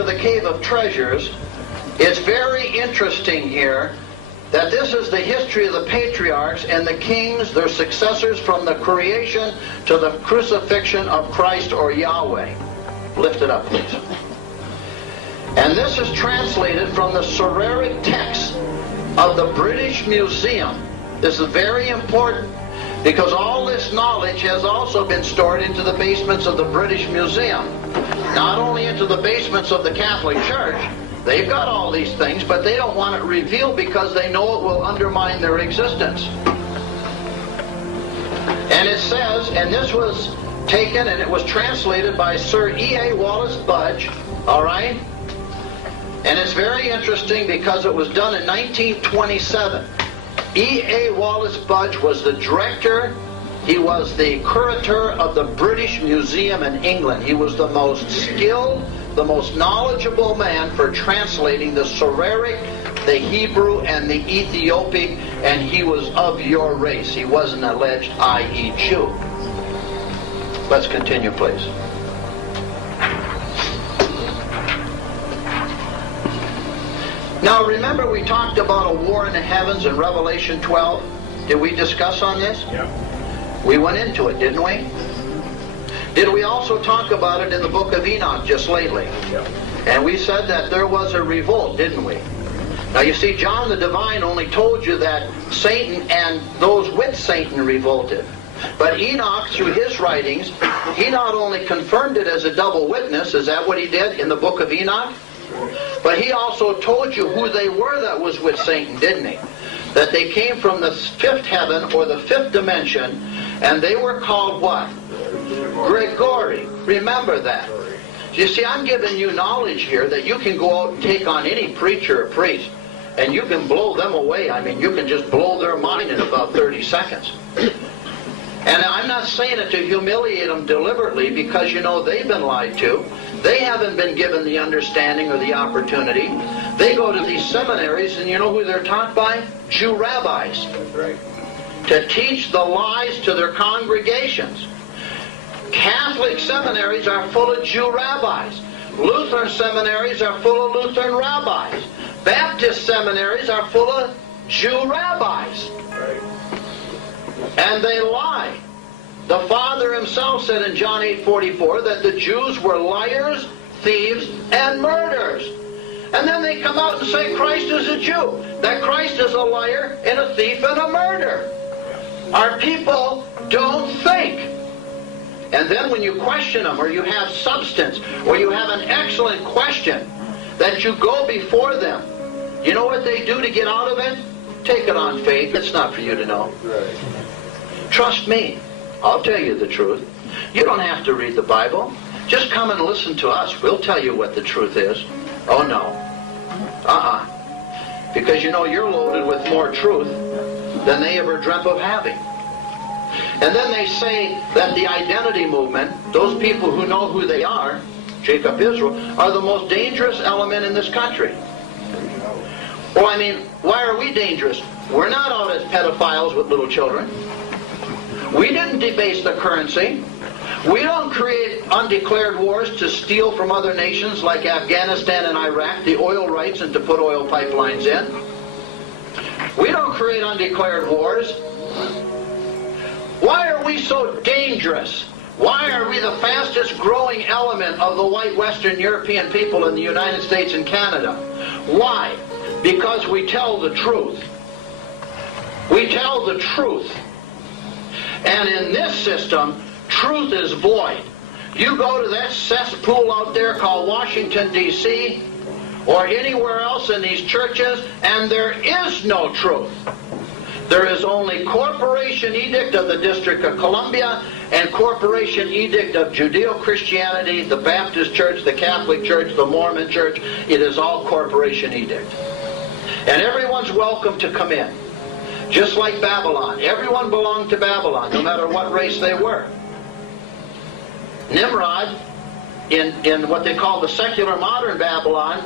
of the Cave of Treasures, it's very interesting here that this is the history of the patriarchs and the kings, their successors from the creation to the crucifixion of Christ or Yahweh. Lift it up, please. And this is translated from the Syriac text of the British Museum. This is very important because all this knowledge has also been stored into the basements of the British Museum. Not only into the basements of the Catholic Church. They've got all these things, but they don't want it revealed because they know it will undermine their existence. And it says, and this was taken and it was translated by Sir E.A. Wallace Budge, all right? And it's very interesting because it was done in 1927. E.A. Wallace Budge was the director. He was the curator of the British Museum in England. He was the most skilled, the most knowledgeable man for translating the Syriac, the Hebrew, and the Ethiopic, and he was of your race. He wasn't alleged, i.e. Jew. Let's continue, please. Now, remember we talked about a war in the heavens in Revelation 12? Did we discuss on this? Yeah. We went into it, didn't we? Did we also talk about it in the book of Enoch just lately? Yeah. And we said that there was a revolt, didn't we? Now you see, John the Divine only told you that Satan and those with Satan revolted. But Enoch, through his writings, he not only confirmed it as a double witness, is that what he did in the book of Enoch? But he also told you who they were that was with Satan, didn't he? That they came from the fifth heaven, or the fifth dimension, and they were called what? Gregory. Remember that. You see, I'm giving you knowledge here that you can go out and take on any preacher or priest, and you can blow them away. I mean, you can just blow their mind in about 30 seconds. And I'm not saying it to humiliate them deliberately, because, you know, they've been lied to. They haven't been given the understanding or the opportunity. They go to these seminaries, and you know who they're taught by? Jew rabbis. Right. To teach the lies to their congregations. Catholic seminaries are full of Jew rabbis. Lutheran seminaries are full of Lutheran rabbis. Baptist seminaries are full of Jew rabbis. Right. And they lie. The Father himself said in John 8:44 that the Jews were liars, thieves, and murderers. And then they come out and say Christ is a Jew. That Christ is a liar and a thief and a murderer. Our people don't think. And then when you question them, or you have substance, or you have an excellent question, that you go before them, you know what they do to get out of it? Take it on faith. It's not for you to know. Right. Trust me. I'll tell you the truth. You don't have to read the Bible. Just come and listen to us. We'll tell you what the truth is. Oh, no. Because you know you're loaded with more truth than they ever dreamt of having. And then they say that the identity movement, those people who know who they are, Jacob Israel, are the most dangerous element in this country. Well, I mean, why are we dangerous? We're not out as pedophiles with little children. We didn't debase the currency. We don't create undeclared wars to steal from other nations like Afghanistan and Iraq, the oil rights, and to put oil pipelines in. We don't create undeclared wars. Why are we so dangerous? Why are we the fastest growing element of the white Western European people in the United States and Canada? Why? Because we tell the truth. We tell the truth. And in this system, truth is void. You go to that cesspool out there called Washington, D.C., or anywhere else in these churches, and there is no truth. There is only Corporation Edict of the District of Columbia and Corporation Edict of Judeo-Christianity, the Baptist Church, the Catholic Church, the Mormon Church. It is all Corporation Edict. And everyone's welcome to come in. Just like Babylon. Everyone belonged to Babylon, no matter what race they were. Nimrod, in what they call the secular modern Babylon,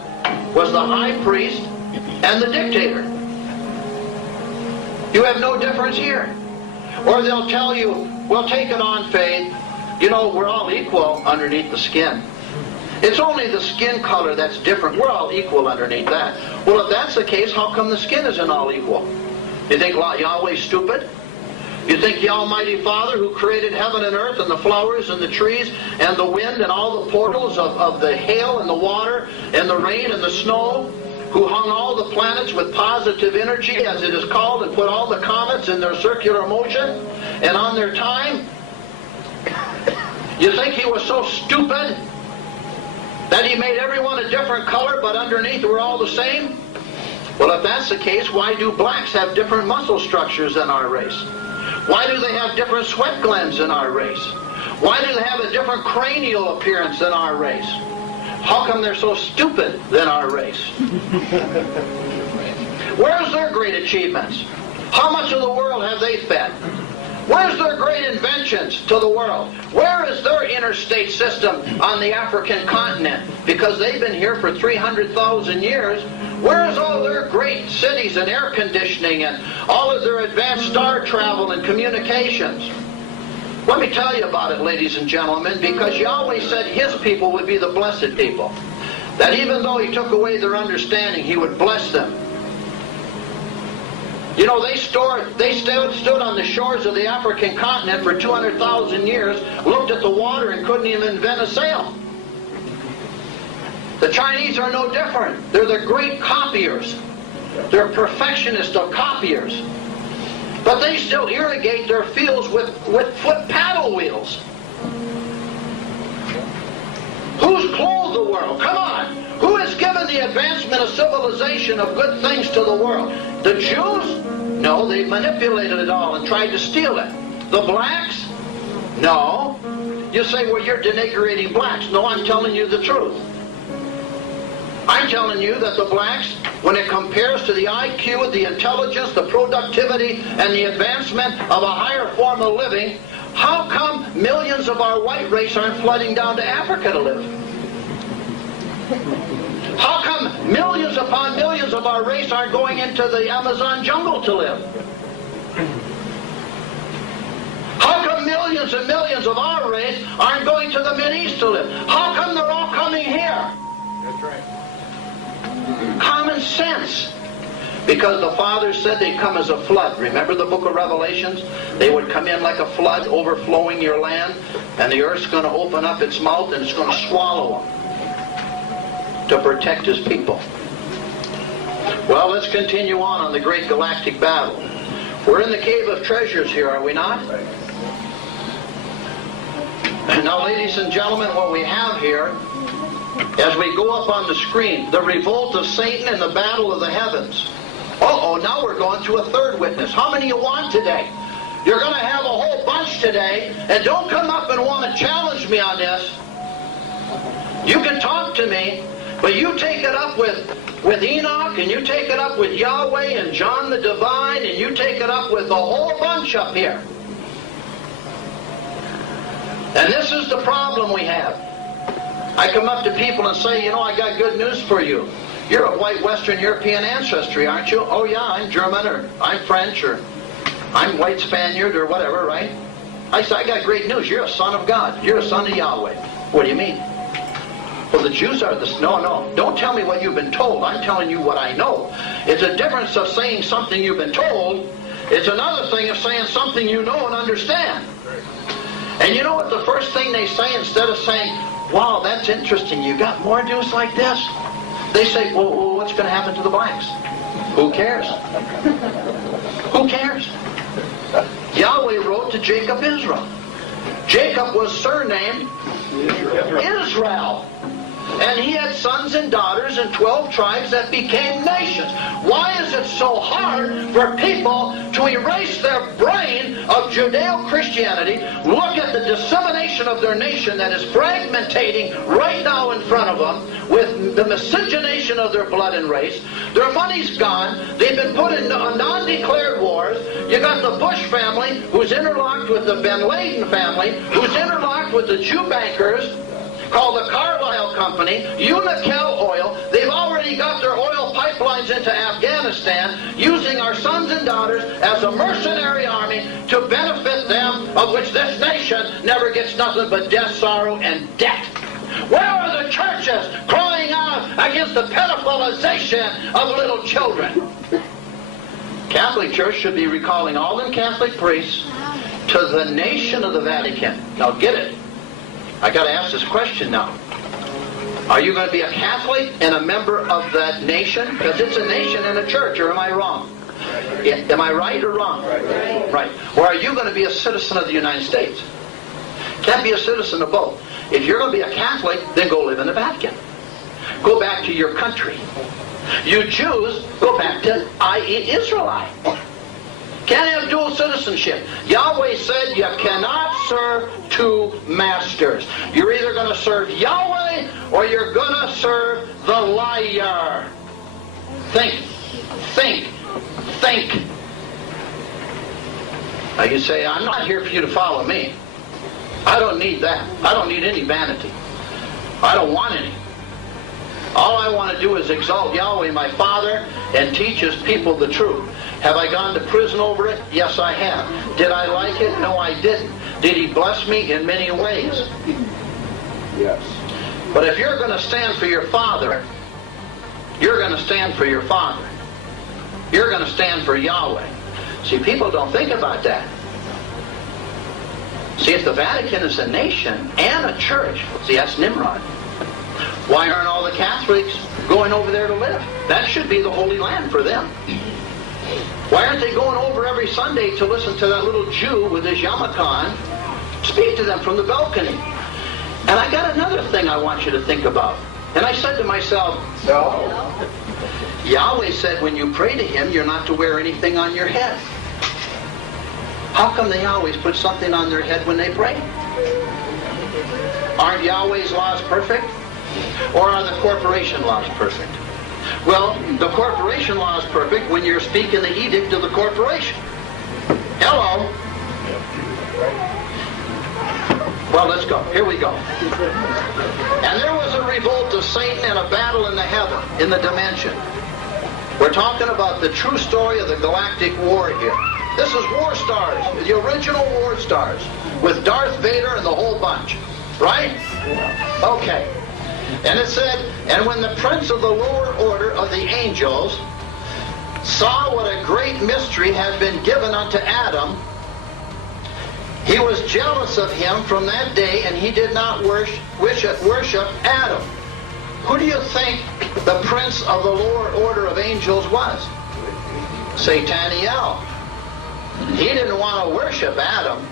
was the high priest and the dictator. You have no difference here. Or they'll tell you, well, take it on faith. You know, we're all equal underneath the skin. It's only the skin color that's different. We're all equal underneath that. Well, if that's the case, how come the skin isn't all equal? You think Yahweh's stupid? You think the Almighty Father, who created heaven and earth and the flowers and the trees and the wind and all the portals of the hail and the water and the rain and the snow, who hung all the planets with positive energy, as it is called, and put all the comets in their circular motion and on their time? You think he was so stupid that he made everyone a different color, but underneath we're all the same? Well, if that's the case, why do blacks have different muscle structures than our race? Why do they have different sweat glands than our race? Why do they have a different cranial appearance than our race? How come they're so stupid than our race? Where's their great achievements? How much of the world have they fed? Where's their great inventions to the world? Where is their interstate system on the African continent? Because they've been here for 300,000 years. Where is all their great cities and air conditioning and all of their advanced star travel and communications? Let me tell you about it, ladies and gentlemen, because Yahweh said His people would be the blessed people. That even though He took away their understanding, He would bless them. You know, they stood on the shores of the African continent for 200,000 years, looked at the water and couldn't even invent a sail. The Chinese are no different. They're the great copiers. They're perfectionists of copiers. But they still irrigate their fields with foot paddle wheels. Who's clothed the world? Come on. Who has given the advancement of civilization of good things to the world? The Jews? No, they manipulated it all and tried to steal it. The blacks? No. You say, well, you're denigrating blacks. No, I'm telling you the truth. I'm telling you that the blacks, when it compares to the IQ, the intelligence, the productivity, and the advancement of a higher form of living, how come millions of our white race aren't flooding down to Africa to live? How come millions upon millions of our race aren't going into the Amazon jungle to live? How come millions and millions of our race aren't going to the Mideast to live? How come they're all coming here? That's right. Common sense. Because the Father said they'd come as a flood. Remember the book of Revelations? They would come in like a flood, overflowing your land, and the earth's going to open up its mouth and it's going to swallow them to protect His people. Well, let's continue on the great galactic battle. We're in the cave of treasures here, are we not? Now, ladies and gentlemen, what we have here, as we go up on the screen, the revolt of Satan and the battle of the heavens. Uh-oh, now we're going to a third witness. How many you want today? You're going to have a whole bunch today, and don't come up and want to challenge me on this. You can talk to me, but you take it up with Enoch, and you take it up with Yahweh and John the Divine, and you take it up with a whole bunch up here. And this is the problem we have. I come up to people and say, you know, I got good news for you. You're of white Western European ancestry, aren't you? Oh yeah, I'm German, or I'm French, or I'm white Spaniard, or whatever, right? I say, I got great news. You're a son of God. You're a son of Yahweh. What do you mean? Well, the Jews are the... No. Don't tell me what you've been told. I'm telling you what I know. It's a difference of saying something you've been told. It's another thing of saying something you know and understand. And you know what the first thing they say, instead of saying, wow, that's interesting, you got more news like this? They say, well, what's going to happen to the blacks? Who cares? Who cares? Yahweh wrote to Jacob Israel. Jacob was surnamed Israel. And he had sons and daughters in 12 tribes that became nations. Why is it so hard for people to erase their brain of Judeo-Christianity, look at the dissemination of their nation that is fragmentating right now in front of them with the miscegenation of their blood and race? Their money's gone. They've been put in non-declared wars. You got the Bush family, who's interlocked with the Ben Laden family, who's interlocked with the Jew bankers, called the Carlyle Company, Unocal Oil. They've already got their oil pipelines into Afghanistan, using our sons and daughters as a mercenary army to benefit them, of which this nation never gets nothing but death, sorrow, and debt. Where are the churches crying out against the pedophilization of little children? Catholic Church should be recalling all them Catholic priests to the nation of the Vatican. Now get it. I got to ask this question now. Are you going to be a Catholic and a member of that nation? Because it's a nation and a church, or am I wrong? Yeah, am I right or wrong? Right. Or are you going to be a citizen of the United States? Can't be a citizen of both. If you're going to be a Catholic, then go live in the Vatican. Go back to your country. You Jews, go back to, i.e. Israelite. Can't have dual citizenship. Yahweh said you cannot serve two masters. You're either going to serve Yahweh or you're going to serve the liar. Think. Think. Think. Now you say, I'm not here for you to follow me. I don't need that. I don't need any vanity. I don't want any. All I want to do is exalt Yahweh, my Father, and teach His people the truth. Have I gone to prison over it? Yes, I have. Did I like it? No, I didn't. Did He bless me? In many ways. Yes. But if you're going to stand for your Father, you're going to stand for your Father. You're going to stand for Yahweh. See, people don't think about that. See, if the Vatican is a nation and a church, see, that's Nimrod. Why aren't all the Catholics going over there to live? That should be the Holy Land for them. Why aren't they going over every Sunday to listen to that little Jew with his yarmulke speak to them from the balcony? And I got another thing I want you to think about. And I said to myself, no. Yahweh said when you pray to Him, you're not to wear anything on your head. How come they always put something on their head when they pray? Aren't Yahweh's laws perfect? Or are the corporation laws perfect? Well, the corporation law is perfect when you're speaking the edict of the corporation. Hello? Well, let's go. Here we go. And there was a revolt of Satan and a battle in the heaven, in the dimension. We're talking about the true story of the galactic war here. This is War Stars, the original War Stars, with Darth Vader and the whole bunch. Right? Okay. And it said, and when the prince of the lower order of the angels saw what a great mystery had been given unto Adam, he was jealous of him from that day, and he did not worship Adam. Who do you think the prince of the lower order of angels was? Sataniel. He didn't want to worship Adam,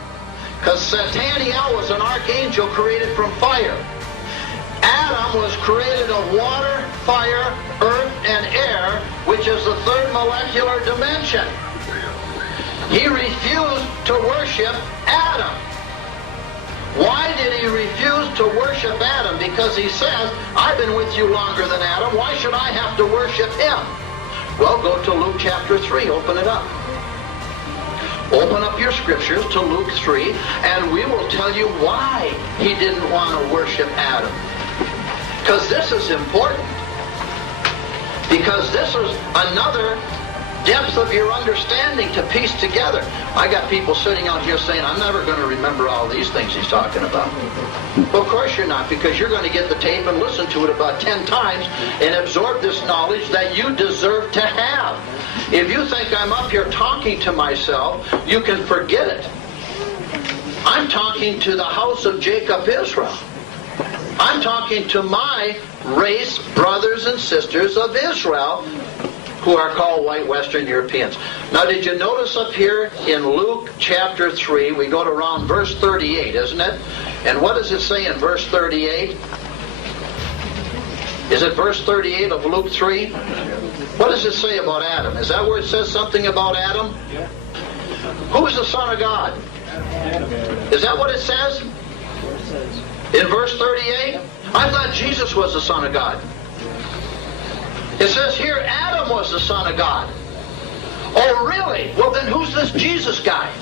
because Sataniel was an archangel created from fire. Adam was created of water, fire, earth, and air, which is the third molecular dimension. He refused to worship Adam. Why did he refuse to worship Adam? Because he says, I've been with you longer than Adam. Why should I have to worship him? Well, go to Luke chapter 3. Open it up. Open up your scriptures to Luke 3, and we will tell you why he didn't want to worship Adam. Because this is important. Because this is another depth of your understanding to piece together. I got people sitting out here saying, I'm never going to remember all these things he's talking about. Well, of course you're not, because you're going to get the tape and listen to it about 10 times and absorb this knowledge that you deserve to have. If you think I'm up here talking to myself, you can forget it. I'm talking to the house of Jacob Israel. I'm talking to my race, brothers and sisters of Israel, who are called white Western Europeans. Now, did you notice up here in Luke chapter 3, we go to around verse 38, isn't it? And what does it say in verse 38? Is it verse 38 of Luke 3? What does it say about Adam? Is that where it says something about Adam? Yeah. Who is the Son of God? Is that what it says? In verse 38? I thought Jesus was the Son of God. It says here Adam was the Son of God. Oh, really? Well, then who's this Jesus guy?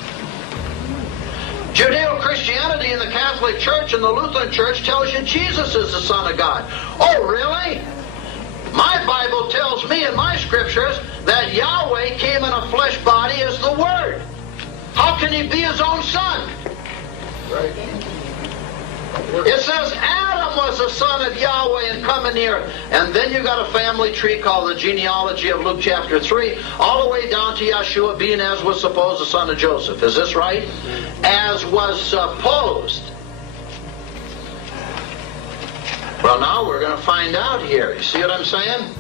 Judeo-Christianity and the Catholic Church and the Lutheran Church tells you Jesus is the Son of God. Oh, really? My Bible tells me in my scriptures that Yahweh came in a flesh body as the Word. How can he be his own son? Right. It says Adam was the son of Yahweh and coming near. And then you got a family tree called the genealogy of Luke chapter 3, all the way down to Yeshua being, as was supposed, the son of Joseph. Is this right? As was supposed. Well, now we're going to find out here. You see what I'm saying?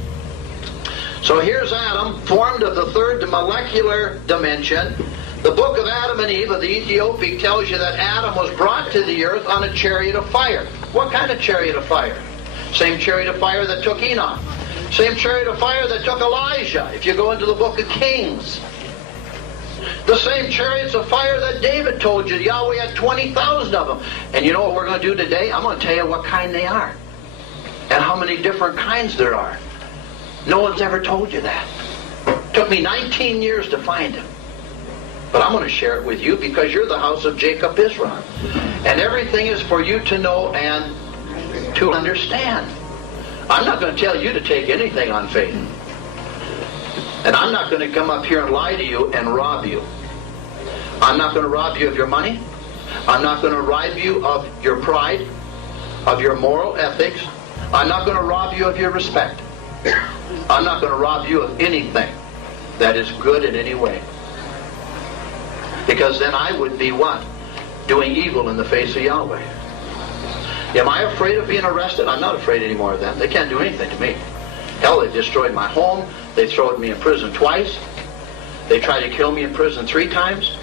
So here's Adam, formed of the third molecular dimension. The book of Adam and Eve of the Ethiopic tells you that Adam was brought to the earth on a chariot of fire. What kind of chariot of fire? Same chariot of fire that took Enoch. Same chariot of fire that took Elijah, if you go into the book of Kings. The same chariots of fire that David told you. Yahweh had 20,000 of them. And you know what we're going to do today? I'm going to tell you what kind they are. And how many different kinds there are. No one's ever told you that. Took me 19 years to find them. But I'm going to share it with you because you're the house of Jacob Israel. And everything is for you to know and to understand. I'm not going to tell you to take anything on faith. And I'm not going to come up here and lie to you and rob you. I'm not going to rob you of your money. I'm not going to rob you of your pride, of your moral ethics. I'm not going to rob you of your respect. I'm not going to rob you of anything that is good in any way. Because then I would be what? Doing evil in the face of Yahweh. Am I afraid of being arrested? I'm not afraid anymore of them. They can't do anything to me. Hell, they destroyed my home. They thrown me in prison twice. They tried to kill me in prison 3 times.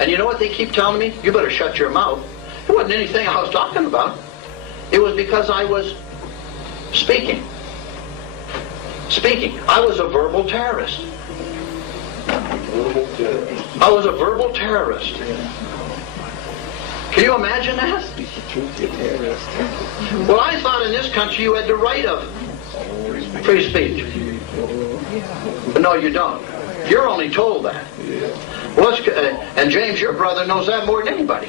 And you know what they keep telling me? You better shut your mouth. It wasn't anything I was talking about. It was because I was speaking. Speaking. I was a verbal terrorist. I was a verbal terrorist. Can you imagine that? Well, I thought in this country you had the right of free speech. But no, you don't. You're only told that. Well, and James, your brother, knows that more than anybody.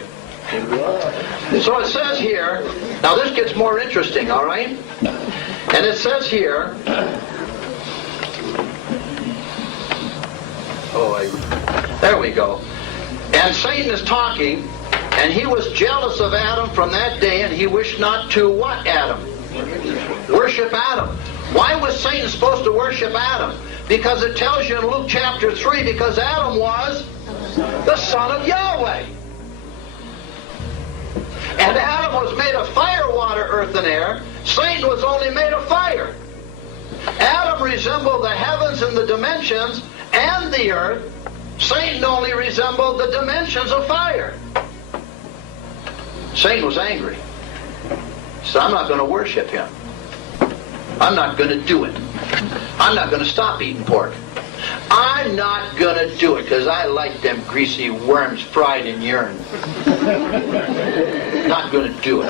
So it says here, now this gets more interesting, all right? And it says here, there we go. And Satan is talking, and he was jealous of Adam from that day, and he wished not to what Adam? Worship Adam. Why was Satan supposed to worship Adam? Because it tells you in Luke chapter 3, because Adam was the son of Yahweh. And Adam was made of fire, water, earth, and air. Satan was only made of fire. Adam resembled the heavens and the dimensions and the earth. Satan only resembled the dimensions of fire. Satan was angry. He said, I'm not going to worship him. I'm not going to do it. I'm not going to stop eating pork. I'm not going to do it because I like them greasy worms fried in urine. Not going to do it.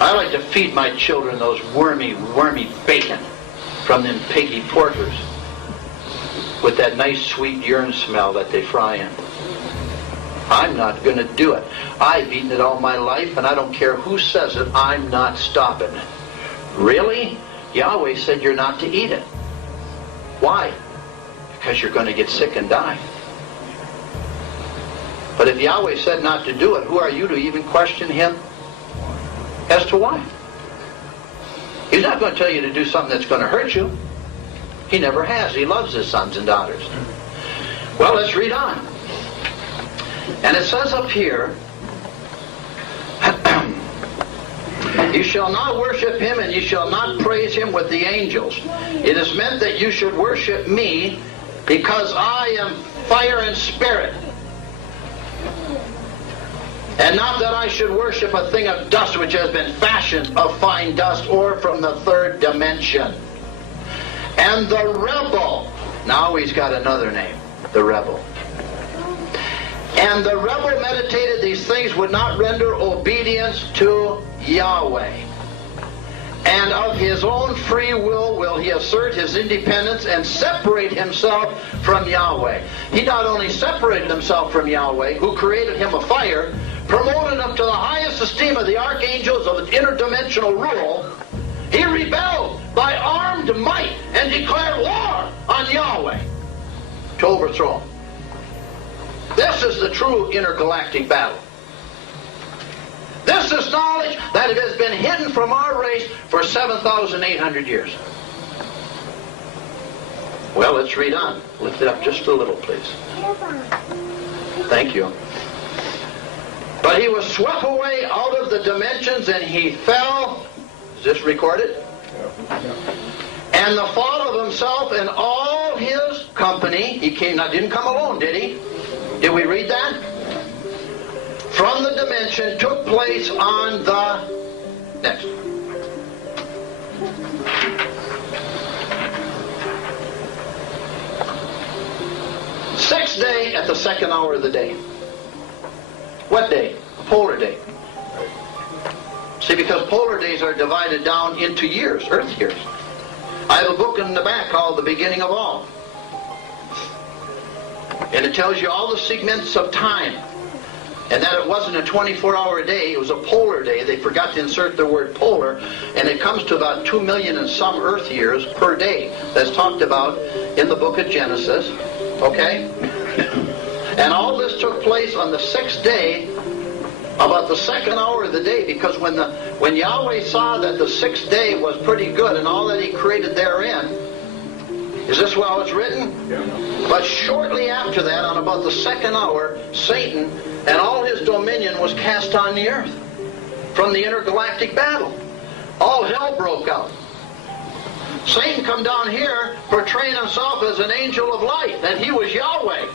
I like to feed my children those wormy bacon from them piggy porkers with that nice sweet urine smell that they fry in. I'm not going to do it. I've eaten it all my life, and I don't care who says it, I'm not stopping it. Really? Yahweh said you're not to eat it. Why? Because you're going to get sick and die. But if Yahweh said not to do it, who are you to even question him as to why? He's not going to tell you to do something that's going to hurt you. He never has. He loves his sons and daughters. Well, let's read on. And it says up here, you shall not worship him, and you shall not praise him with the angels. It is meant that you should worship me, because I am fire and spirit. And not that I should worship a thing of dust which has been fashioned of fine dust, or from the third dimension. And the rebel, now he's got another name, the rebel. And the rebel meditated these things, would not render obedience to Yahweh. And of his own free will he assert his independence and separate himself from Yahweh. He not only separated himself from Yahweh, who created him a fire, promoted him to the highest esteem of the archangels of interdimensional rule, he rebelled by armed might and declared war on Yahweh to overthrow him. This is the true intergalactic battle. This is knowledge that has been hidden from our race for 7,800 years. Well, let's read on. Lift it up just a little, please. Thank you. But he was swept away out of the dimensions, and he fell. Is this recorded? And the fall of himself and all his company. He didn't come alone, did he? Did we read that? From the dimension took place on the next. Sixth day at the second hour of the day. What day? A polar day. See, because polar days are divided down into years, Earth years. I have a book in the back called The Beginning of All. And it tells you all the segments of time. And that it wasn't a 24-hour day, it was a polar day. They forgot to insert the word polar, and it comes to about 2 million and some Earth years per day. That's talked about in the book of Genesis. Okay? And all this took place on the sixth day, about the second hour of the day, because when Yahweh saw that the sixth day was pretty good and all that he created therein, is this how it's written? Yeah. But shortly after that, on about the second hour, Satan and all his dominion was cast on the earth from the intergalactic battle. All hell broke out. Satan come down here portraying himself as an angel of light, that he was Yahweh.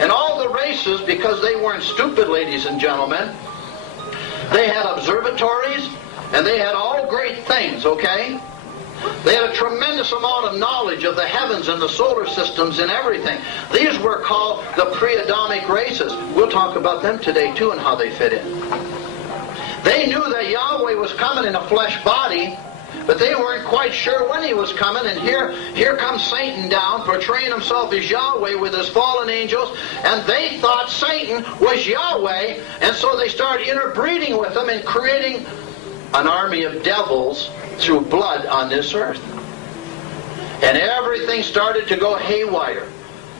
And all the races, because they weren't stupid, ladies and gentlemen, they had observatories and they had all great things, okay? They had a tremendous amount of knowledge of the heavens and the solar systems and everything. These were called the pre-Adamic races. We'll talk about them today too and how they fit in. They knew that Yahweh was coming in a flesh body, but they weren't quite sure when he was coming. And here comes Satan down, portraying himself as Yahweh with his fallen angels, and they thought Satan was Yahweh, and so they started interbreeding with him and creating an army of devils through blood on this earth. And everything started to go haywire.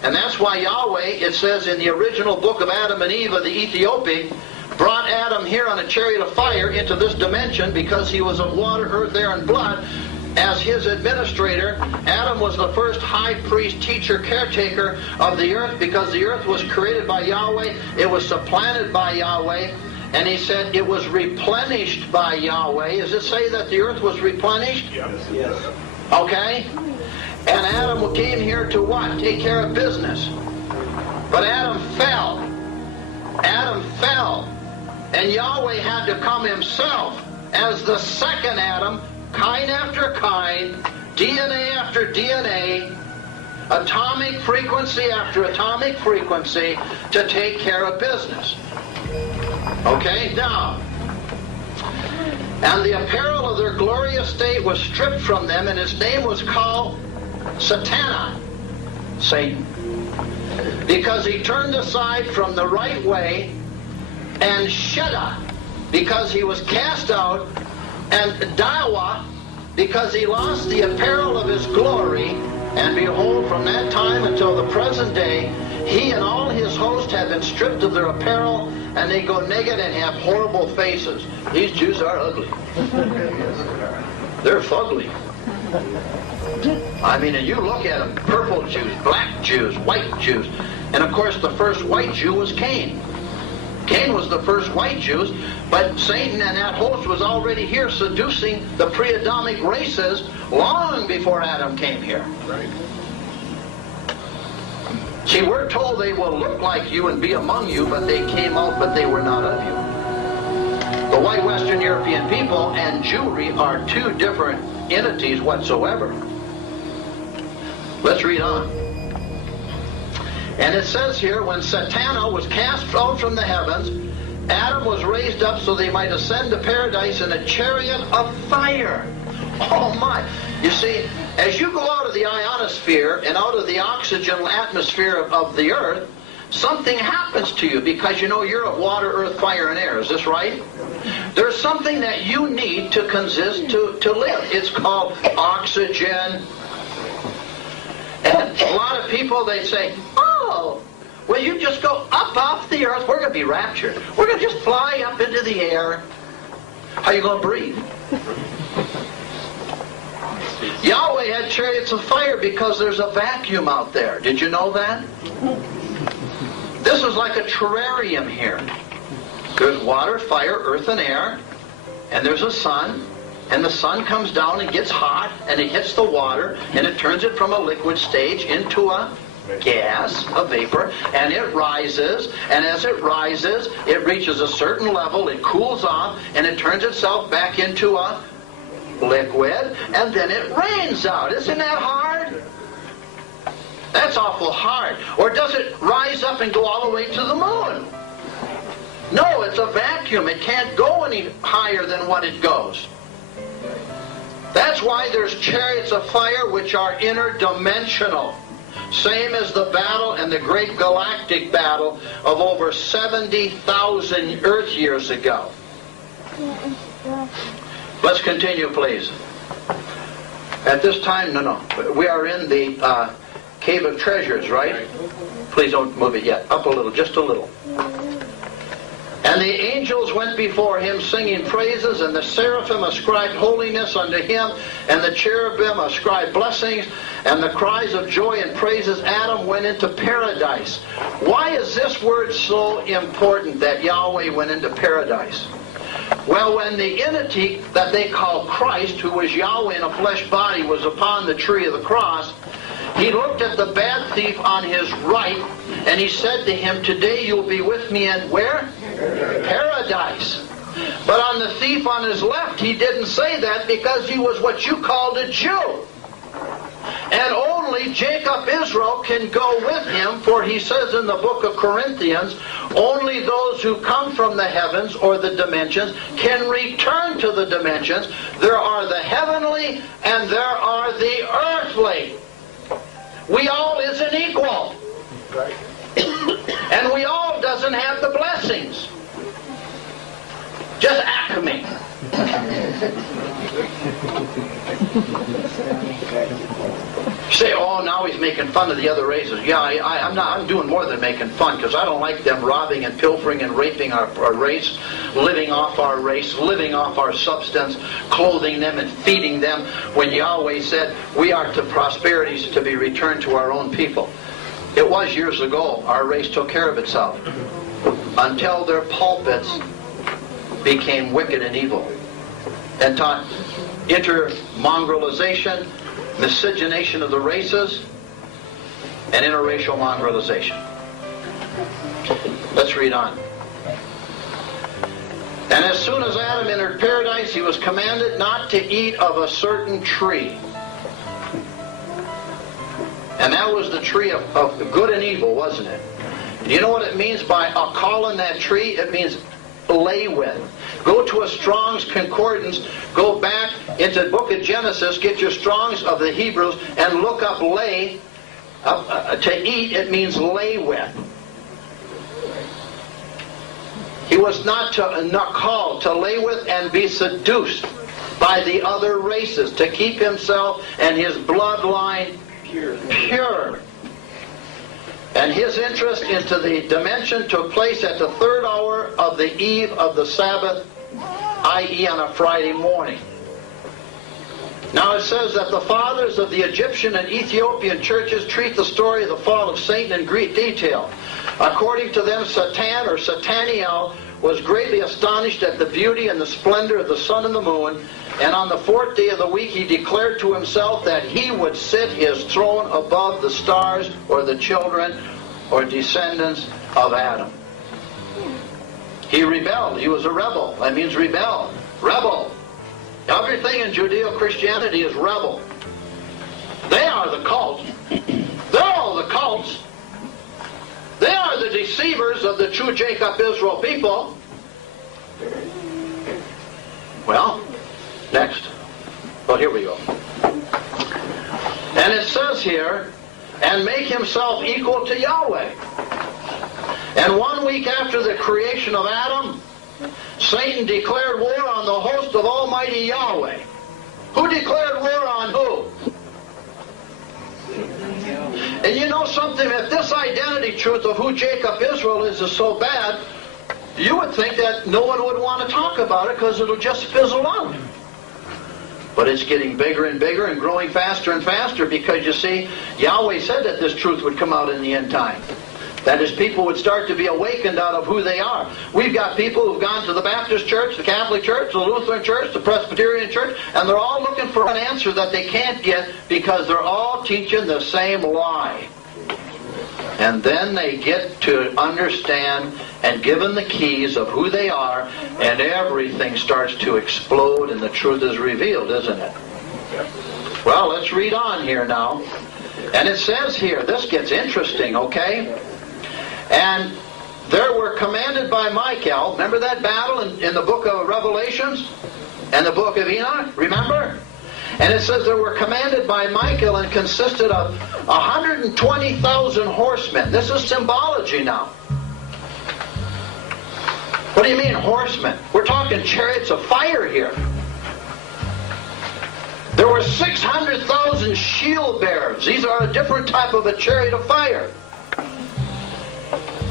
And that's why Yahweh, it says in the original book of Adam and Eve of the Ethiopic, brought Adam here on a chariot of fire into this dimension because he was of water, earth, air, and blood. As his administrator, Adam was the first high priest, teacher, caretaker of the earth, because the earth was created by Yahweh, it was supplanted by Yahweh, and he said it was replenished by Yahweh. Does it say that the earth was replenished? Yes. Okay? And Adam came here to what? Take care of business. But Adam fell. Adam fell. And Yahweh had to come himself as the second Adam, kind after kind, DNA after DNA, atomic frequency after atomic frequency, to take care of business. Okay, now, and the apparel of their glorious state was stripped from them, and his name was called Satana, Satan, because he turned aside from the right way, and Sheda, because he was cast out, and Dawa, because he lost the apparel of his glory. And behold, from that time until the present day, he and all his host have been stripped of their apparel, and they go naked and have horrible faces. These Jews are ugly. They're fugly. I mean, and you look at them, purple Jews, black Jews, white Jews. And of course, the first white Jew was Cain. Cain was the first white Jews, but Satan and that host was already here seducing the pre-Adamic races long before Adam came here. Right. See, we're told they will look like you and be among you, but they came out, but they were not of you. The white Western European people and Jewry are two different entities whatsoever. Let's read on. And it says here, when Satana was cast out from the heavens, Adam was raised up so they might ascend to paradise in a chariot of fire. Oh my! You see, as you go out of the ionosphere and out of the oxygen atmosphere of the earth, something happens to you, because you know you're of water, earth, fire, and air. Is this right? There's something that you need to consist to live. It's called oxygen. And a lot of people, they say, oh, Well, you just go up off the earth. We're going to be raptured. We're going to just fly up into the air. How are you going to breathe? Yahweh had chariots of fire because there's a vacuum out there. Did you know that? This is like a terrarium here. There's water, fire, earth, and air. And there's a sun. And the sun comes down and gets hot. And it hits the water. And it turns it from a liquid stage into a gas, a vapor. And it rises. And as it rises, it reaches a certain level. It cools off. And it turns itself back into a liquid. And then it rains out. Isn't that hard? That's awful hard. Or does it rise up and go all the way to the moon? No, it's a vacuum. It can't go any higher than what it goes. That's why there's chariots of fire which are interdimensional. Same as the battle and the great galactic battle of over 70,000 Earth years ago. Let's continue, please. At this time, no. We are in the Cave of Treasures, right? Please don't move it yet. Up a little, just a little. And the angels went before him singing praises, and the seraphim ascribed holiness unto him, and the cherubim ascribed blessings, and the cries of joy and praises. Adam went into paradise. Why is this word so important, that Yahweh went into paradise? Well, when the entity that they call Christ, who was Yahweh in a flesh body, was upon the tree of the cross, he looked at the bad thief on his right, and he said to him, "Today you'll be with me in where? Paradise." But on the thief on his left, he didn't say that because he was what you called a Jew. And only Jacob Israel can go with him, for he says in the book of Corinthians, only those who come from the heavens or the dimensions can return to the dimensions. There are the heavenly and there are the earthly. We all isn't equal. Right. And we all doesn't have the blessings. Just acme. Say, oh, now he's making fun of the other races. Yeah, I'm doing more than making fun, because I don't like them robbing and pilfering and raping our race, living off our race, living off our substance, clothing them and feeding them, when Yahweh said we are to prosperities to be returned to our own people. It was years ago our race took care of itself, until their pulpits became wicked and evil and taught intermongrelization, miscegenation of the races, and interracial mongrelization. Let's read on. And as soon as Adam entered paradise, he was commanded not to eat of a certain tree. And that was the tree of good and evil, wasn't it? Do you know what it means by calling that tree? It means lay with. Go to a Strong's Concordance, go back into the book of Genesis, get your Strong's of the Hebrews, and look up lay. To eat, it means lay with. He was not called to lay with and be seduced by the other races, to keep himself and his bloodline pure. And his interest into the dimension took place at the 3rd hour of the eve of the Sabbath, i.e. on a Friday morning. Now it says that the fathers of the Egyptian and Ethiopian churches treat the story of the fall of Satan in great detail. According to them, Satan, or Sataniel, was greatly astonished at the beauty and the splendor of the sun and the moon, and on the 4th day of the week he declared to himself that he would sit his throne above the stars, or the children or descendants of Adam. He rebelled. He was a rebel. That means rebel. Rebel. Everything in Judeo-Christianity is rebel. They are the cult. They're all the cults. They are the deceivers of the true Jacob Israel people. Well, next. Well, here we go. And it says here, and make himself equal to Yahweh. And 1 week after the creation of Adam, Satan declared war on the host of Almighty Yahweh. Who declared war on who? And you know something, if this identity truth of who Jacob Israel is so bad, you would think that no one would want to talk about it because it'll just fizzle out. But it's getting bigger and bigger and growing faster and faster because, you see, Yahweh said that this truth would come out in the end time. That is, people would start to be awakened out of who they are. We've got people who've gone to the Baptist church, the Catholic church, the Lutheran church, the Presbyterian church, and they're all looking for an answer that they can't get because they're all teaching the same lie. And then they get to understand and given the keys of who they are, and everything starts to explode and the truth is revealed, isn't it? Well, let's read on here now. And it says here, this gets interesting, okay? And there were commanded by Michael, remember that battle in the book of Revelations and the book of Enoch, remember? And it says there were commanded by Michael and consisted of 120,000 horsemen. This is symbology now. What do you mean horsemen? We're talking chariots of fire here. There were 600,000 shield bearers. These are a different type of a chariot of fire.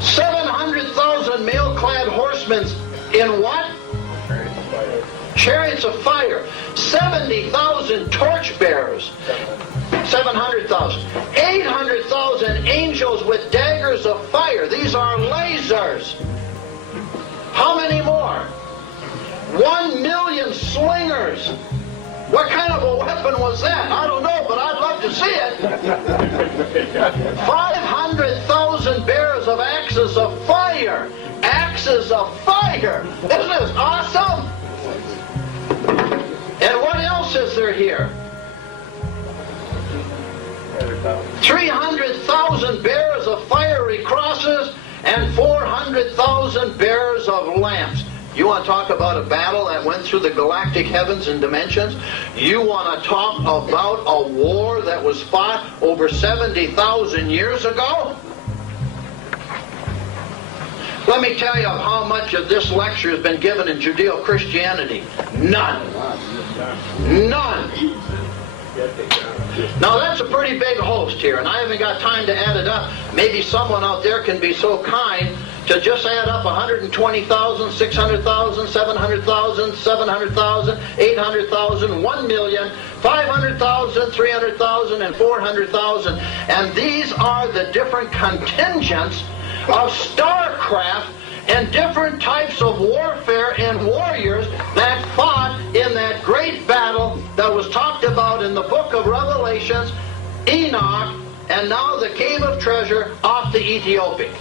700,000 mail-clad horsemen in what? Chariots of fire. 70,000 torch bearers. 700,000. 800,000 angels with daggers of fire. These are lasers. How many more? 1 million slingers. What kind of a weapon was that? I don't know, but I'd love to see it. 500,000 bearers of axes of fire. Axes of fire. Isn't this awesome? And what else is there here? 300,000 bearers of fiery crosses and 400,000 bearers of lamps. You want to talk about a battle that went through the galactic heavens and dimensions? You want to talk about a war that was fought over 70,000 years ago? Let me tell you how much of this lecture has been given in Judeo-Christianity. None. None. Now that's a pretty big host here, and I haven't got time to add it up. Maybe someone out there can be so kind to just add up 120,000, 600,000, 700,000, 700,000, 800,000, 1 million, 500,000, 300,000, and 400,000. And these are the different contingents of starcraft and different types of warfare and warriors that fought in that great battle that was talked about in the book of Revelations, Enoch, and now the Cave of Treasure off the Ethiopic.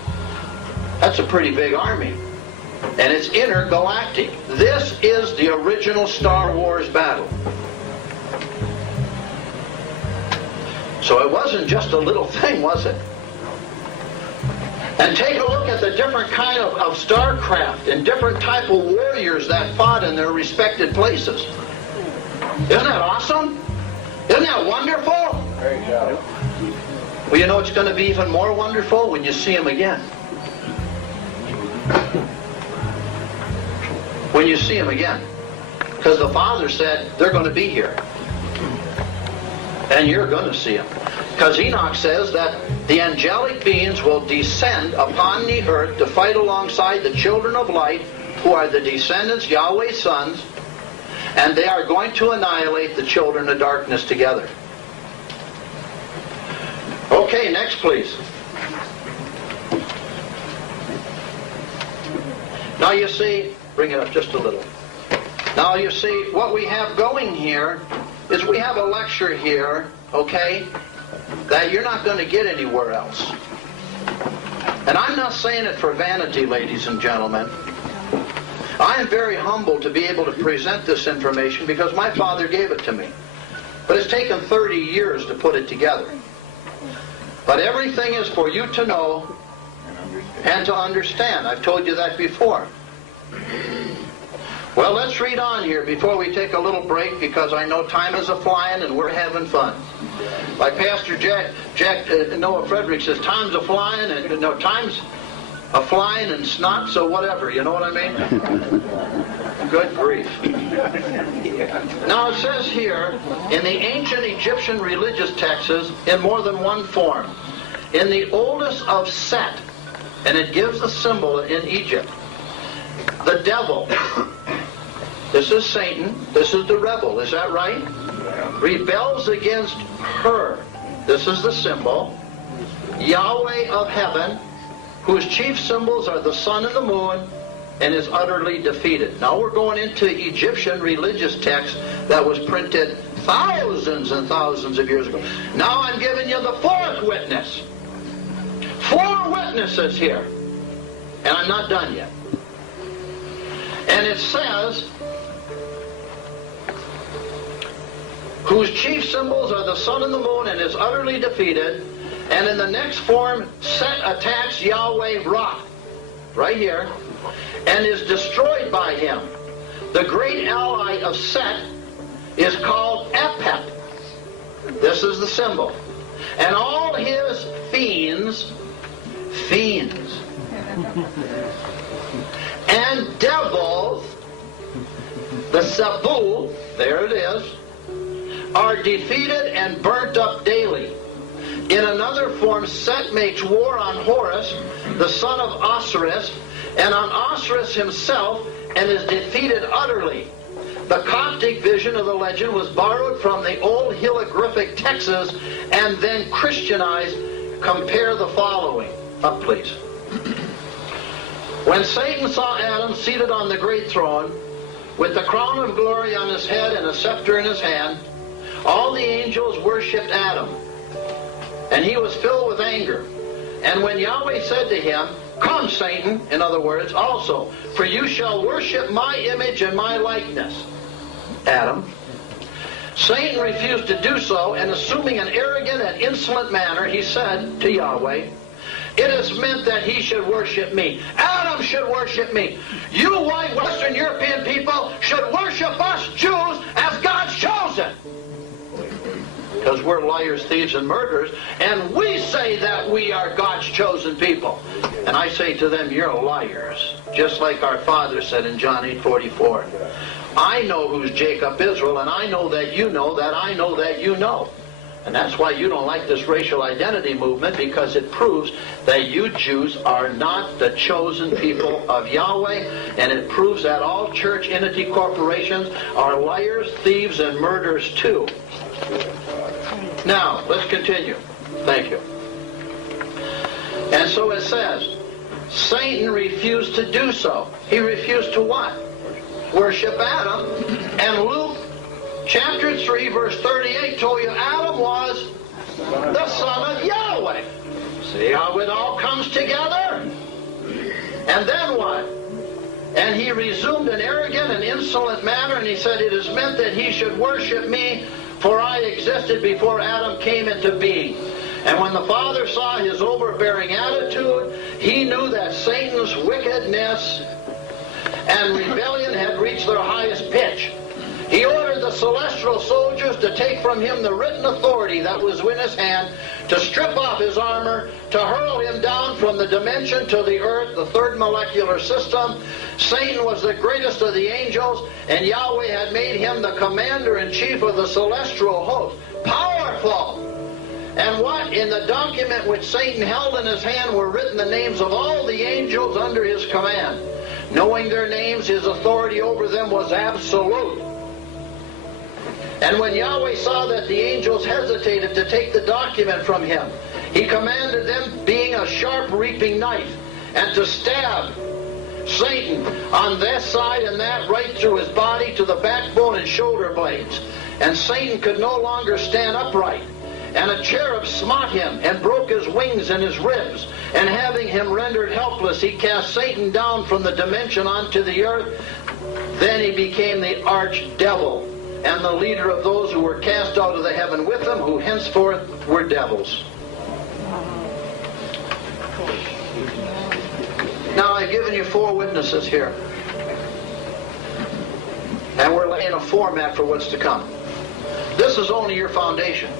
That's a pretty big army. And it's intergalactic. This is the original Star Wars battle. So it wasn't just a little thing, was it? And take a look at the different kind of starcraft and different type of warriors that fought in their respected places. Isn't that awesome? Isn't that wonderful? Great job. Well, you know it's going to be even more wonderful when you see them again. When you see them again. Because the Father said they're going to be here. And you're going to see them. Because Enoch says that the angelic beings will descend upon the earth to fight alongside the children of light, who are the descendants, Yahweh's sons, and they are going to annihilate the children of darkness together. Okay, next please. Now you see, bring it up just a little. Now you see, what we have going here is we have a lecture here, okay, that you're not going to get anywhere else. And I'm not saying it for vanity, ladies and gentlemen. I am very humbled to be able to present this information because my father gave it to me. But it's taken 30 years to put it together. But everything is for you to know and to understand. I've told you that before. Well, let's read on here before we take a little break, because I know time is a-flying and we're having fun. Like Pastor Noah Frederick says, time's a-flying, and no, time's a-flying and snot, so whatever, you know what I mean? Good grief. Now it says here, in the ancient Egyptian religious texts, in more than one form, in the oldest of Set, and it gives a symbol in Egypt. The devil. This is Satan. This is the rebel. Is that right? Rebels against her. This is the symbol. Yahweh of heaven, whose chief symbols are the sun and the moon, and is utterly defeated. Now we're going into Egyptian religious text that was printed thousands and thousands of years ago. Now I'm giving you the fourth witness. 4 witnesses here. And I'm not done yet. And it says, whose chief symbols are the sun and the moon, and is utterly defeated. And in the next form, Set attacks Yahweh Ra, right here, and is destroyed by him. The great ally of Set is called Apep. This is the symbol. And all his fiends, and devils, the Sabu, there it is, are defeated and burnt up daily. In another form, Set makes war on Horus, the son of Osiris, and on Osiris himself, and is defeated utterly. The Coptic vision of the legend was borrowed from the old hieroglyphic texts and then Christianized. Compare the following. Up, please. When Satan saw Adam seated on the great throne, with the crown of glory on his head and a scepter in his hand, all the angels worshipped Adam, and he was filled with anger. And when Yahweh said to him, "Come, Satan," in other words, also, "for you shall worship my image and my likeness," Adam. Satan refused to do so, and assuming an arrogant and insolent manner, he said to Yahweh, "It is meant that he should worship me. Adam should worship me. You white Western European people should worship us Jews as God's chosen." Because we're liars, thieves, and murderers, and we say that we are God's chosen people. And I say to them, you're liars. Just like our Father said in John 8:44. I know who's Jacob Israel, and I know that you know that I know that you know. And that's why you don't like this racial identity movement, because it proves that you Jews are not the chosen people of Yahweh, and it proves that all church entity corporations are liars, thieves, and murderers too. Now, let's continue. Thank you. And so it says, Satan refused to do so. He refused to what? Worship Adam. And Luke chapter 3 verse 38 told you Adam was the son of Yahweh. See how it all comes together? And then what? And he resumed an arrogant and insolent manner, and he said, "It is meant that he should worship me, for I existed before Adam came into being." And when the Father saw his overbearing attitude, he knew that Satan's wickedness and rebellion had reached their highest pitch. He ordered the celestial soldiers to take from him the written authority that was in his hand, to strip off his armor, to hurl him down from the dimension to the earth, the third molecular system. Satan was the greatest of the angels, and Yahweh had made him the commander-in-chief of the celestial host. Powerful! And what? In the document which Satan held in his hand were written the names of all the angels under his command. Knowing their names, his authority over them was absolute. And when Yahweh saw that the angels hesitated to take the document from him, he commanded them, being a sharp reaping knife, and to stab Satan on this side and that, right through his body to the backbone and shoulder blades. And Satan could no longer stand upright. And a cherub smote him and broke his wings and his ribs. And having him rendered helpless, he cast Satan down from the dimension onto the earth. Then he became the archdevil, and the leader of those who were cast out of the heaven with him, who henceforth were devils. Now I've given you 4 witnesses here. And we're laying a format for what's to come. This is only your foundation.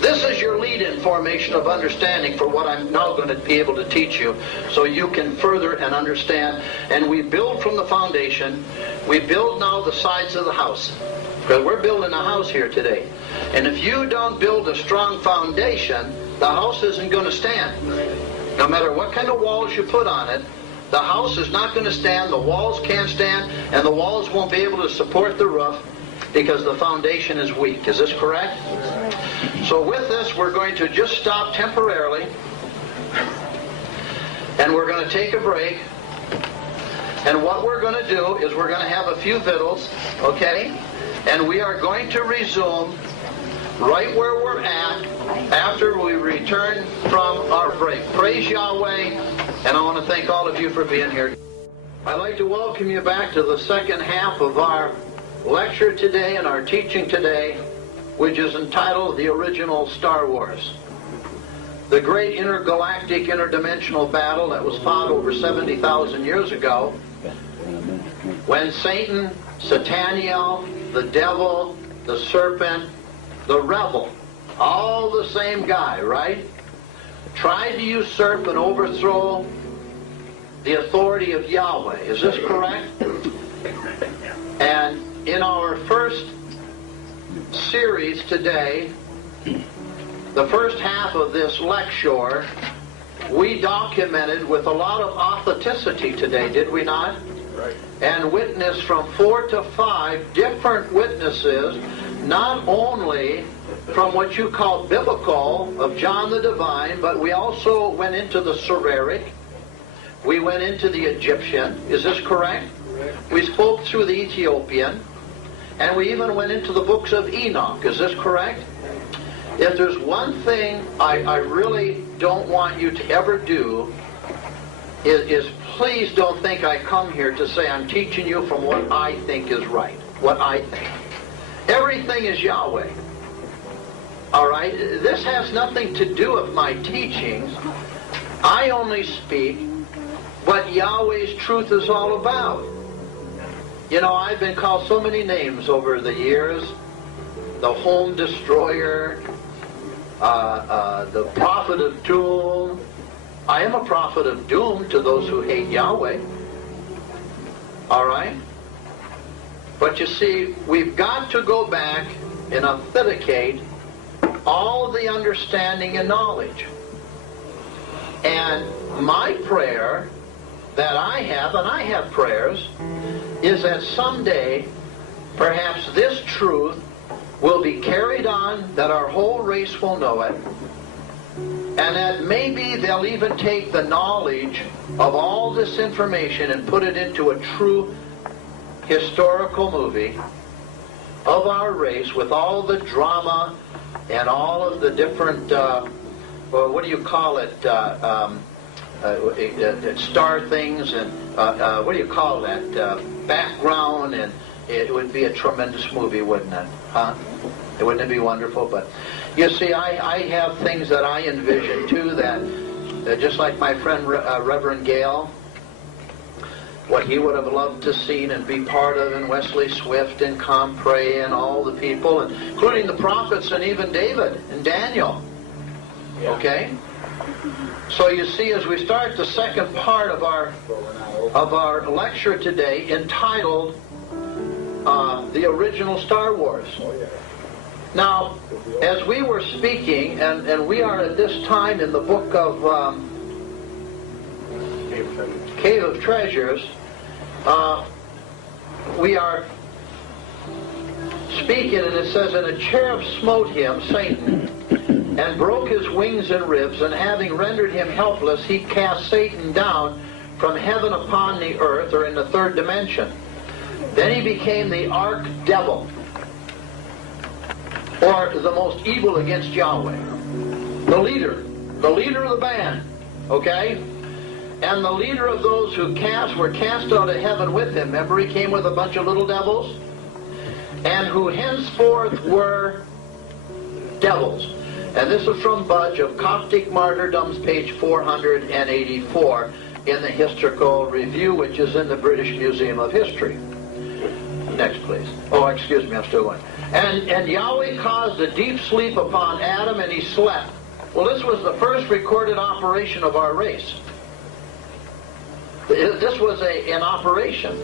This is your lead-in formation of understanding for what I'm now going to be able to teach you, so you can further and understand. And we build from the foundation. We build now the sides of the house, because we're building a house here today. And if you don't build a strong foundation, the house isn't going to stand. No matter what kind of walls you put on it, the house is not going to stand, the walls can't stand, and the walls won't be able to support the roof because the foundation is weak. Is this correct? So with this, we're going to just stop temporarily, and we're going to take a break. And what we're going to do is we're going to have a few vittles, okay? And we are going to resume right where we're at after we return from our break. Praise Yahweh, and I want to thank all of you for being here. I'd like to welcome you back to the second half of our lecture today and our teaching today, which is entitled The Original Star Wars. The great intergalactic, interdimensional battle that was fought over 70,000 years ago, when Satan, Sataniel, the devil, the serpent, the rebel, all the same guy, right, tried to usurp and overthrow the authority of Yahweh. Is this correct? And in our first series today, the first half of this lecture, we documented with a lot of authenticity today, did we not? Right. And witnessed from 4 to 5 different witnesses, not only from what you call biblical of John the Divine, but we also went into the Syriac, we went into the Egyptian. Is this correct? Correct. We spoke through the Ethiopian, and we even went into the books of Enoch. Is this correct? If there's one thing I really don't want you to ever do is please don't think I come here to say I'm teaching you from what I think is right, what I think. Everything is Yahweh. All right? This has nothing to do with my teachings. I only speak what Yahweh's truth is all about. You know, I've been called so many names over the years. The home destroyer, the prophet of doom. I am a prophet of doom to those who hate Yahweh. All right? But you see, we've got to go back and authenticate all the understanding and knowledge. And my prayer that I have, and I have prayers, is that someday perhaps this truth will be carried on, that our whole race will know it, and that maybe they'll even take the knowledge of all this information and put it into a true historical movie of our race with all the drama and all of the different, what do you call it, star things and, what do you call that, background, and it would be a tremendous movie, wouldn't it? Huh? Wouldn't it be wonderful? But you see, I have things that I envision too, that just like my friend Reverend Gale, what he would have loved to seen and be part of, and Wesley Swift and Compray and all the people, including the prophets and even David and Daniel. Yeah. Okay? So you see, as we start the second part of our lecture today, entitled The Original Star Wars. Oh, yeah. Now, as we were speaking, and we are at this time in the book of Cave of Treasures, we are speaking, and it says, "And a cherub smote him," Satan, "and broke his wings and ribs, and having rendered him helpless, he cast Satan down from heaven upon the earth," or in the third dimension. "Then he became the arch-devil," or the most evil against Yahweh. The leader of the band, okay? And the leader of those who were cast out of heaven with him. Remember, he came with a bunch of little devils? And who henceforth were devils. And this is from Budge of Coptic Martyrdoms, page 484, in the Historical Review, which is in the British Museum of History. Next, please. Oh, excuse me, I'm still going. And Yahweh caused a deep sleep upon Adam, and he slept. Well, this was the first recorded operation of our race. This was an operation,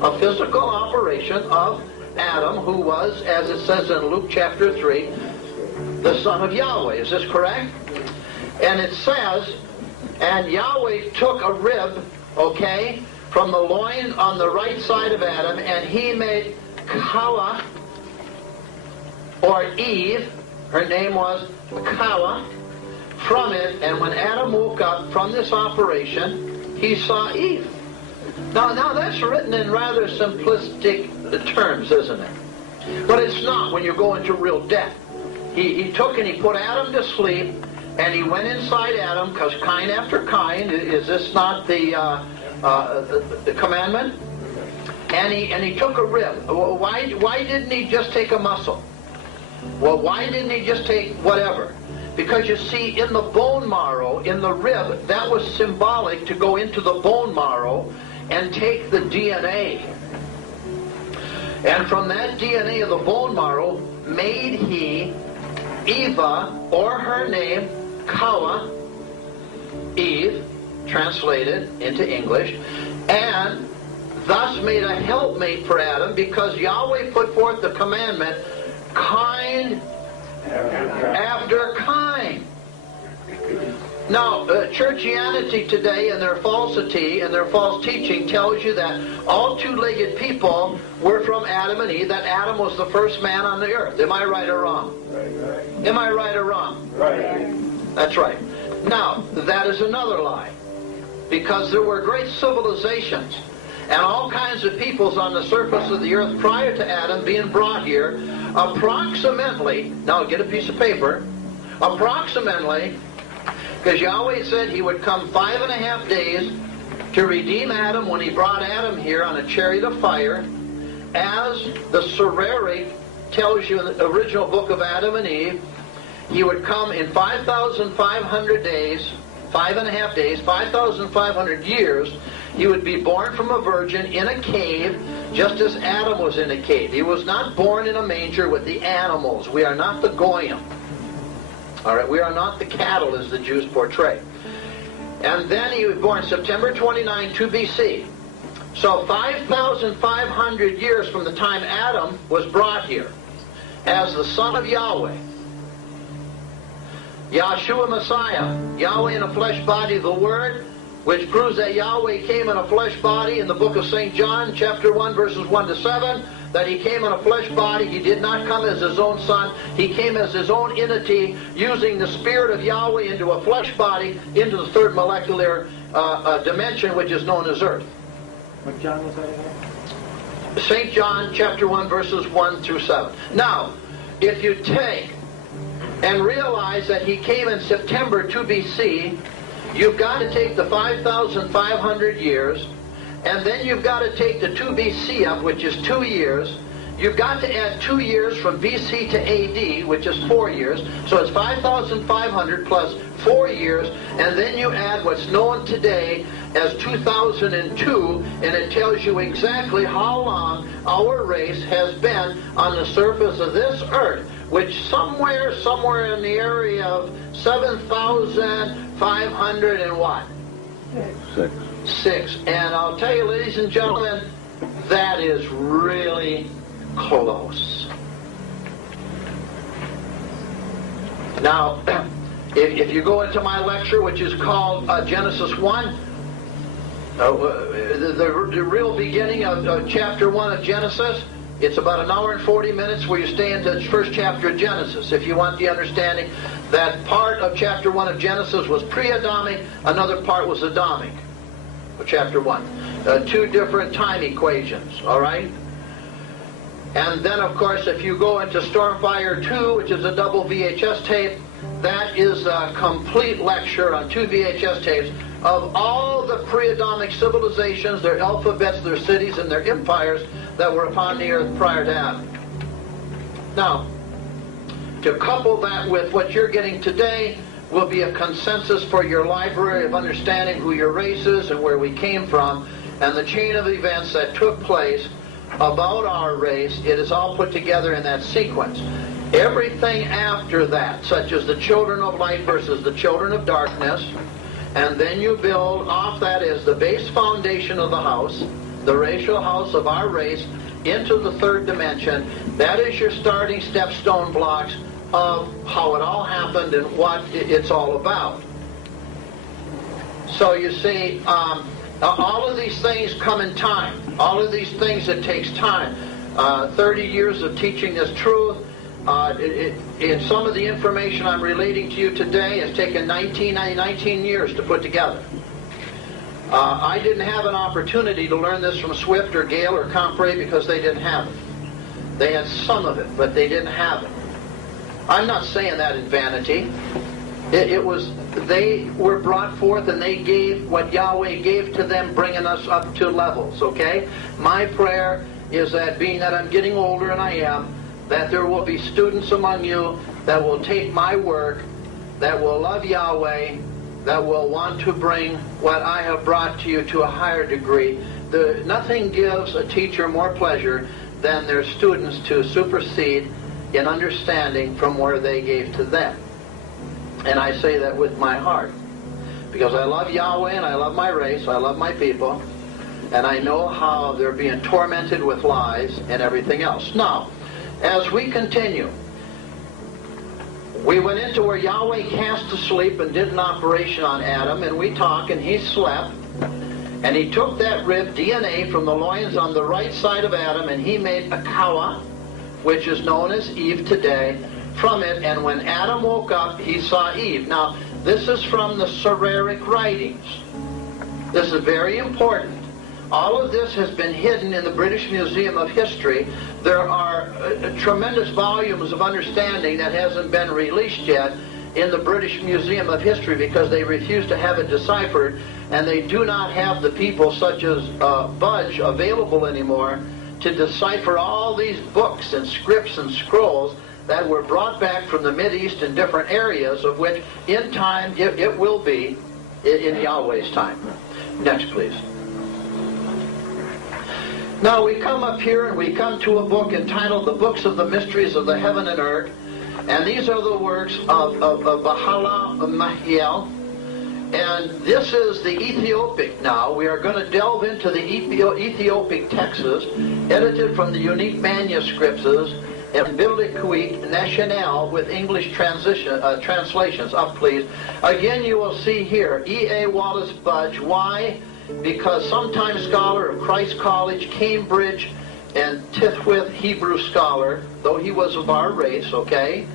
a physical operation of Adam, who was, as it says in Luke chapter 3, the son of Yahweh. Is this correct? And it says, and Yahweh took a rib, okay, from the loin on the right side of Adam, and he made Hawa, or Eve, her name was Hawa, from it. And when Adam woke up from this operation, he saw Eve. Now that's written in rather simplistic terms, isn't it? But it's not when you go into real depth. He took and he put Adam to sleep, and he went inside Adam, because kind after kind, is this not the commandment? And he took a rib. Why didn't he just take a muscle? Well, why didn't he just take whatever? Because you see, in the bone marrow, in the rib, that was symbolic to go into the bone marrow and take the DNA. And from that DNA of the bone marrow made he Eva, or her name, Kawa, Eve, translated into English, and thus made a helpmate for Adam, because Yahweh put forth the commandment, kind after kind. Now, churchianity today and their falsity and their false teaching tells you that all two-legged people were from Adam and Eve, that Adam was the first man on the earth. Am I right or wrong? Right. Am I right or wrong? Right. That's right. Now, that is another lie, because there were great civilizations and all kinds of peoples on the surface of the earth prior to Adam being brought here. Approximately, now get a piece of paper, approximately, because Yahweh said he would come 5.5 days to redeem Adam when he brought Adam here on a chariot of fire, as the Sereric tells you in the original book of Adam and Eve. He would come in 5,500 days, 5.5 days, 5,500 years. He would be born from a virgin in a cave, just as Adam was in a cave. He was not born in a manger with the animals. We are not the Goyim. All right, we are not the cattle as the Jews portray. And then he was born September 29, 2 BC. So 5,500 years from the time Adam was brought here as the Son of Yahweh. Yahshua Messiah, Yahweh in a flesh body, the Word, which proves that Yahweh came in a flesh body in the book of St. John, chapter 1, verses 1 to 7, that he came in a flesh body. He did not come as his own son. He came as his own entity, using the Spirit of Yahweh into a flesh body, into the third molecular dimension, which is known as Earth. What John was that again? St. John, chapter 1, verses 1 through 7. Now, if you take and realize that he came in September 2 BC, you've got to take the 5,500 years, and then you've got to take the 2 BC up, which is 2 years. You've got to add 2 years from BC to AD, which is 4 years. So it's 5,500 plus 4 years, and then you add what's known today as 2002, and it tells you exactly how long our race has been on the surface of this earth, which somewhere in the area of 7,500 and what? 6. And I'll tell you, ladies and gentlemen, that is really close. Now, if you go into my lecture, which is called Genesis 1, the real beginning of chapter 1 of Genesis, it's about 1 hour and 40 minutes where you stay into the first chapter of Genesis. If you want the understanding, that part of chapter 1 of Genesis was pre-Adamic, another part was Adamic of chapter 1. 2 different time equations, all right? And then, of course, if you go into Stormfire 2, which is a double VHS tape, that is a complete lecture on 2 VHS tapes of all the pre-Adamic civilizations, their alphabets, their cities, and their empires that were upon the earth prior to Adam. Now, to couple that with what you're getting today will be a consensus for your library of understanding who your race is and where we came from, and the chain of events that took place about our race. It is all put together in that sequence. Everything after that, such as the children of light versus the children of darkness, and then you build off that as the base foundation of the house, the racial house of our race, into the third dimension. That is your starting stepstone blocks of how it all happened and what it's all about. So you see, all of these things come in time. All of these things, it takes time. 30 years of teaching this truth. In some of the information I'm relating to you today has taken 19 years to put together. I didn't have an opportunity to learn this from Swift or Gale or Compray because they didn't have it. They had some of it, but they didn't have it. I'm not saying that in vanity. They were brought forth and they gave what Yahweh gave to them, bringing us up to levels, okay? My prayer is that, being that I'm getting older, and I am, that there will be students among you that will take my work, that will love Yahweh, that will want to bring what I have brought to you to a higher degree. Nothing gives a teacher more pleasure than their students to supersede in understanding from where they gave to them. And I say that with my heart, because I love Yahweh and I love my race, I love my people, and I know how they're being tormented with lies and everything else. Now, as we continue, we went into where Yahweh cast to sleep and did an operation on Adam, and we talk, and he slept, and he took that rib DNA from the loins on the right side of Adam, and he made a kawa, which is known as Eve today, from it. And when Adam woke up, he saw Eve. Now, this is from the Syriac writings. This is very important. All of this has been hidden in the British Museum of History. There are tremendous volumes of understanding that hasn't been released yet in the British Museum of History because they refuse to have it deciphered, and they do not have the people such as Budge available anymore to decipher all these books and scripts and scrolls that were brought back from the Mideast in different areas, of which in time it will be in Yahweh's time. Next, please. Now we come up here and we come to a book entitled The Books of the Mysteries of the Heaven and Earth, and these are the works of Bahala Mahiel, and this is the Ethiopic. Now we are going to delve into the Ethiopic texts, edited from the unique manuscripts and Biblique Nationale with English translations. Up, please. Again, you will see here E.A. Wallace Budge. Why? Because sometime scholar of Christ College, Cambridge, and Tithwith Hebrew scholar, though he was of our race, okay?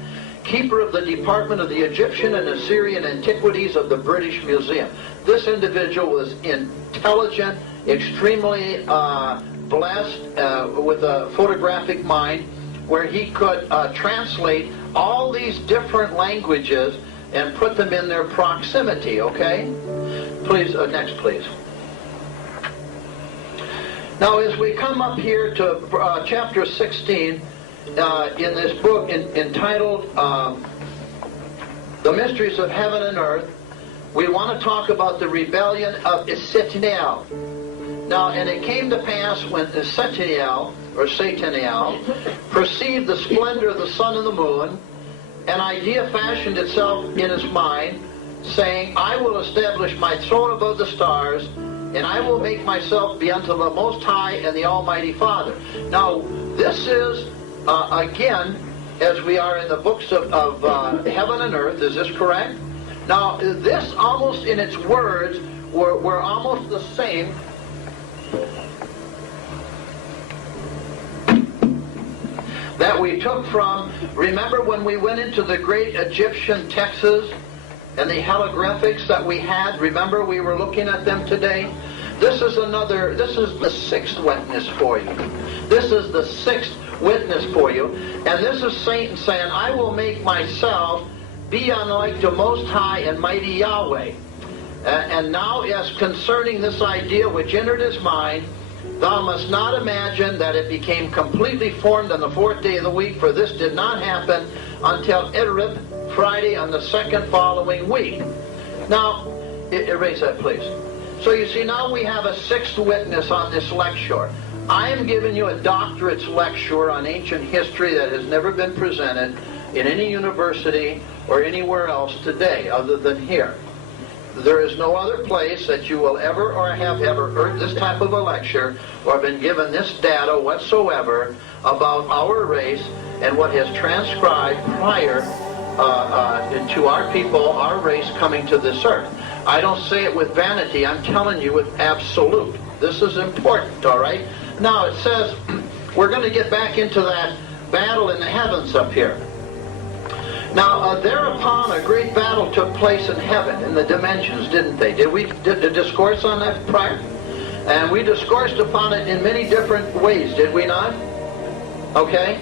Keeper of the Department of the Egyptian and Assyrian Antiquities of the British Museum. This individual was intelligent, extremely blessed with a photographic mind, where he could translate all these different languages and put them in their proximity, okay? Please, next, please. Now, as we come up here to chapter 16 in this book entitled The Mysteries of Heaven and Earth, we want to talk about the rebellion of Sataniel. Now, and it came to pass when Sataniel, or Sataniel, perceived the splendor of the sun and the moon, an idea fashioned itself in his mind, saying, I will establish my throne above the stars, and I will make myself be unto the Most High and the Almighty Father. Now, this is, again, as we are in the books of heaven and earth, is this correct? Now, this almost in its words were almost the same that we took from, remember when we went into the great Egyptian texts and the hieroglyphics that we had? Remember, we were looking at them today? This is the sixth witness for you. This is the sixth witness for you. And this is Satan saying, I will make myself be unlike the Most High and Mighty Yahweh. And now, as concerning this idea which entered his mind, thou must not imagine that it became completely formed on the fourth day of the week, for this did not happen until Ereb, Friday on the second following week. Now, erase that, please. So you see, now we have a sixth witness on this lecture. I am giving you a doctorate's lecture on ancient history that has never been presented in any university or anywhere else today other than here. There is no other place that you will ever or have ever heard this type of a lecture or been given this data whatsoever about our race and what has transcribed prior to our people, our race coming to this earth. I don't say it with vanity. I'm telling you with absolute. This is important, all right? Now it says, we're going to get back into that battle in the heavens up here. Now, thereupon a great battle took place in heaven, in the dimensions, didn't they? Did we discourse on that prior? And we discoursed upon it in many different ways, did we not? Okay?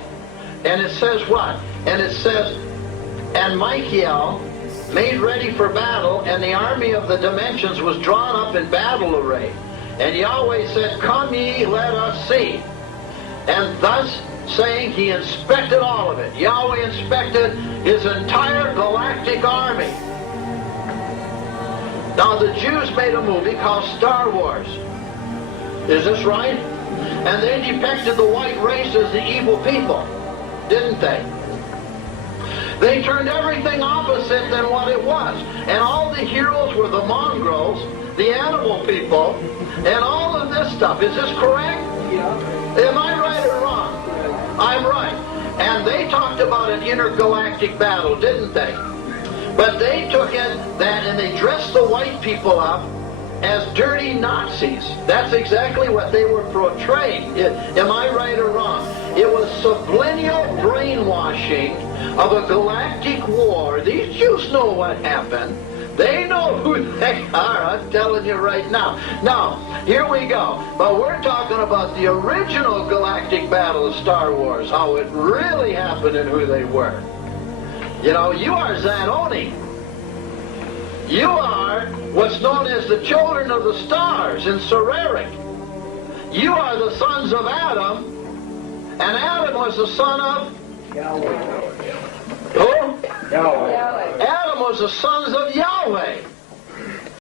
And it says what? And it says, and Macleod made ready for battle, and the army of the dimensions was drawn up in battle array. And Yahweh said, come ye, let us see. And thus saying, he inspected all of it. Yahweh inspected his entire galactic army. Now the Jews made a movie called Star Wars. Is this right? And they depicted the white race as the evil people, didn't they? They turned everything opposite than what it was. And all the heroes were the mongrels, the animal people, and all of this stuff. Is this correct? Yeah. Am I right or wrong? I'm right. And they talked about an intergalactic battle, didn't they? But they took it that and they dressed the white people up as dirty Nazis. That's exactly what they were portraying. Am I right or wrong? It was subliminal brainwashing of a galactic war. These Jews know what happened. They know who they are, I'm telling you right now. Now, here we go. But we're talking about the original galactic battle of Star Wars, how it really happened and who they were. You know, you are Zanoni. You are what's known as the children of the stars in Sereric. You are the sons of Adam, and Adam was the son of Yahweh. who? Yahweh. Adam was the sons of Yahweh.